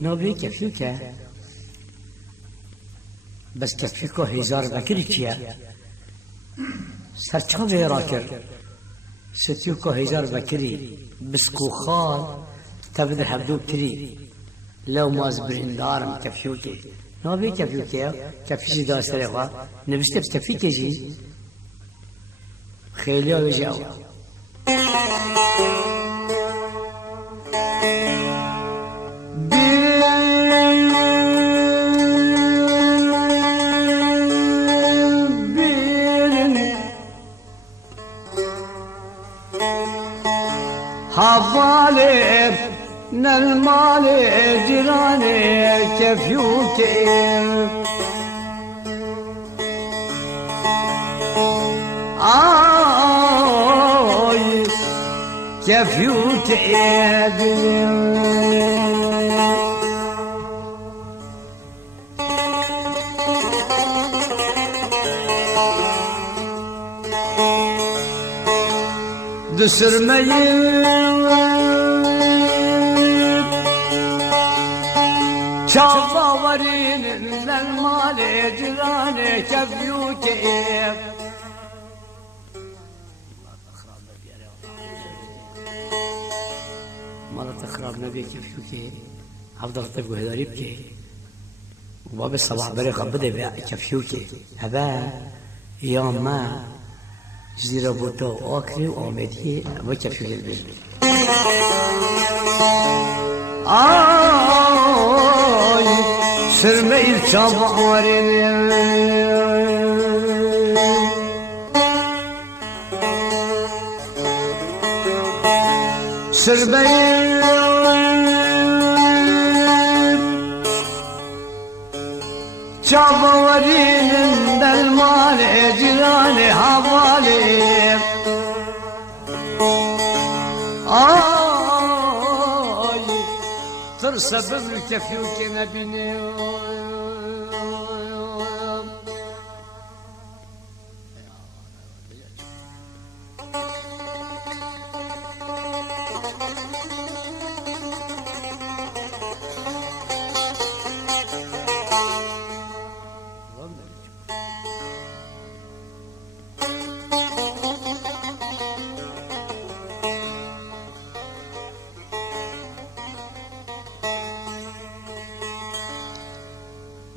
نوبی کفیو که بس کفیو که هزار بکری چیه سرچاوه را کرد ستیو که هزار بکری بسکو خال تبدر حبدو بتری لو ماز برندارم کفیو که نوبی کفیو که کفیشی داستره خواه نبسته بس کفی که جی خیلی ها بجاو حوالي نالمال جيراني كفيوك كفيوك دسر ميل شافورين للمال جيراني كفيوك مرة خراب نبي كفيوك أفضل طيب وهداري بكي وباب الصباح بريقة بدأ بقى كفيوك هذا يوم ما جزيرة بوتو أكري وأمدي وكفيوك البيت سرميل شافورين سرميل شافورين للمال جيراني حوالي ترسى بالكفيوك نبيني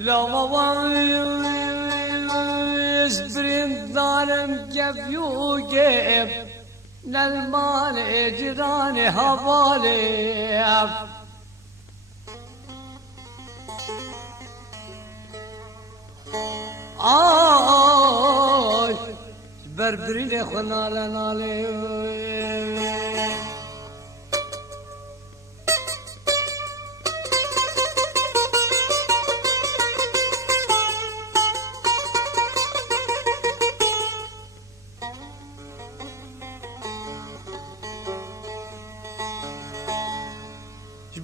لو يزبرين ظالم كفيوك للمال جيراني حوالي بربرين خنالا نالي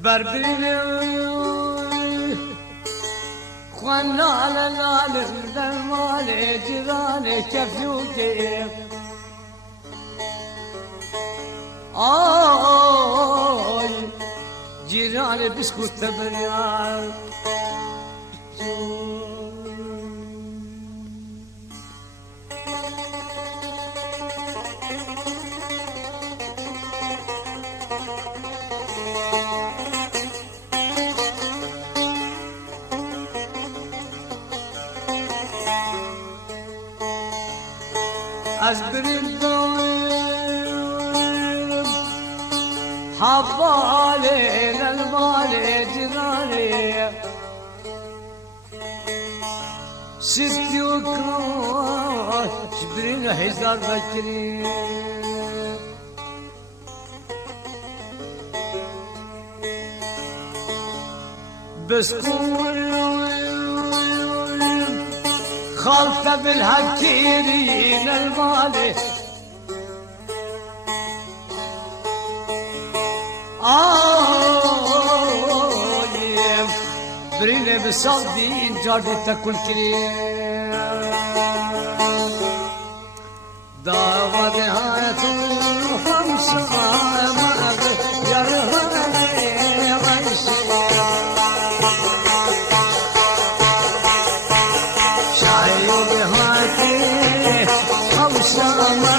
بربرين خوانا على العالم للمال جيراني كفيوك جيراني بسكوت تبريان أزبر الضوير حبالي للمال جيراني ستي وكران جبريل هزار بكري بس خالطة بالهكيرين المالي بريني بسالدي جاردي تاكل كريم دعوة نهاية الخمسة ما يرهني عيشي شاي بهاتي خمسة ما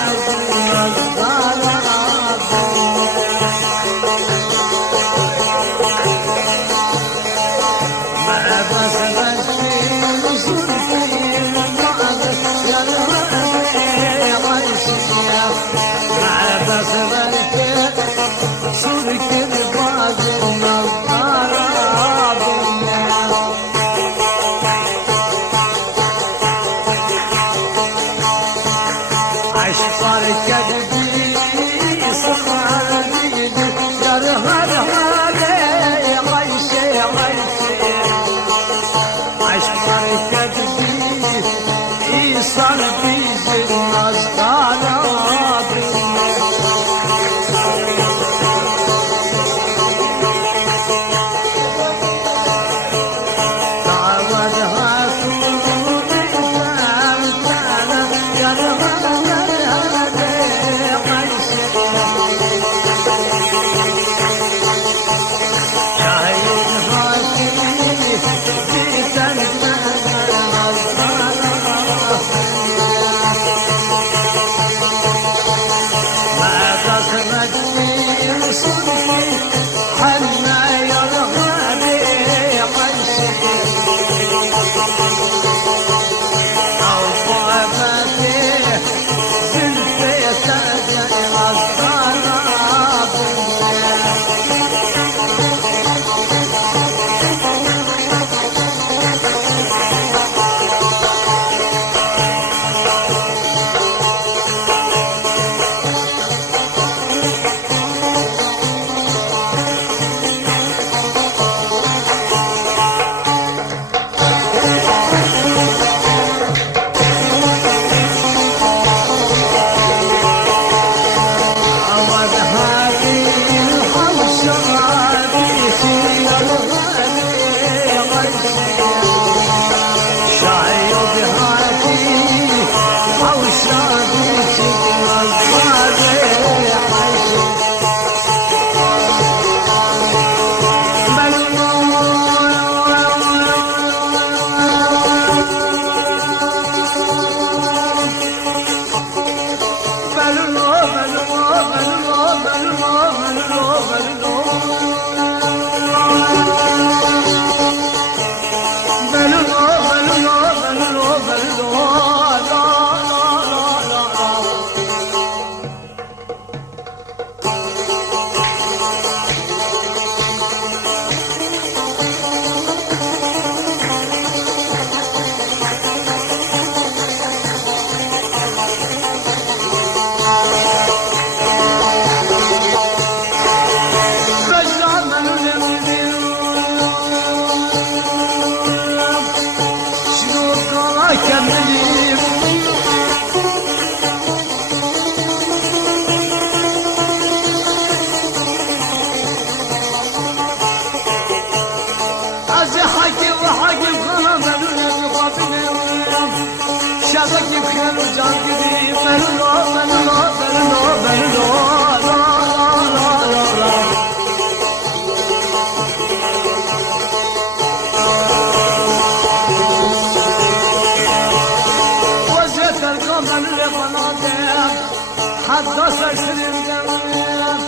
حتى سرسرم دمم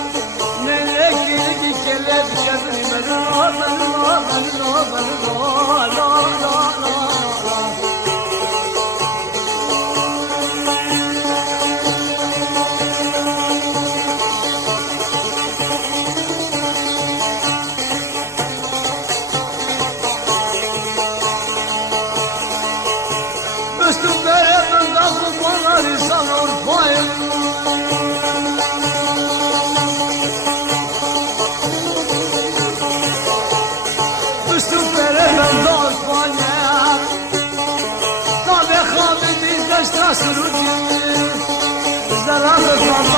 ملكي كلب جبري ملو ملو ملو ملو لا لا لا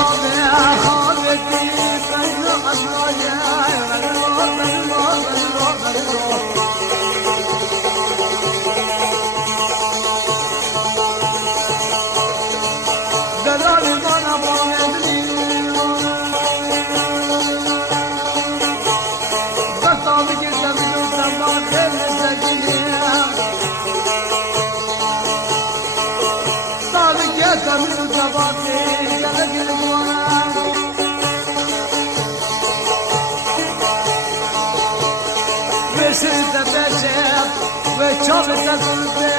بتدربه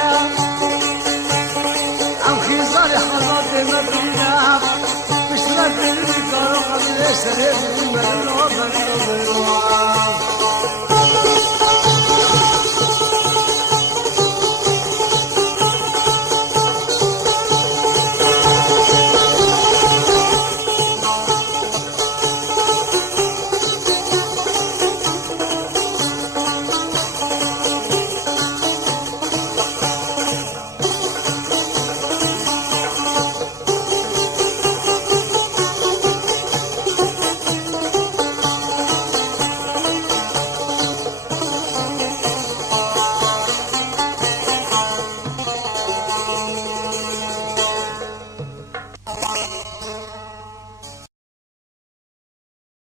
ام خیزار حضرت مدینه مش مدینه کارو قبل سرید مرلو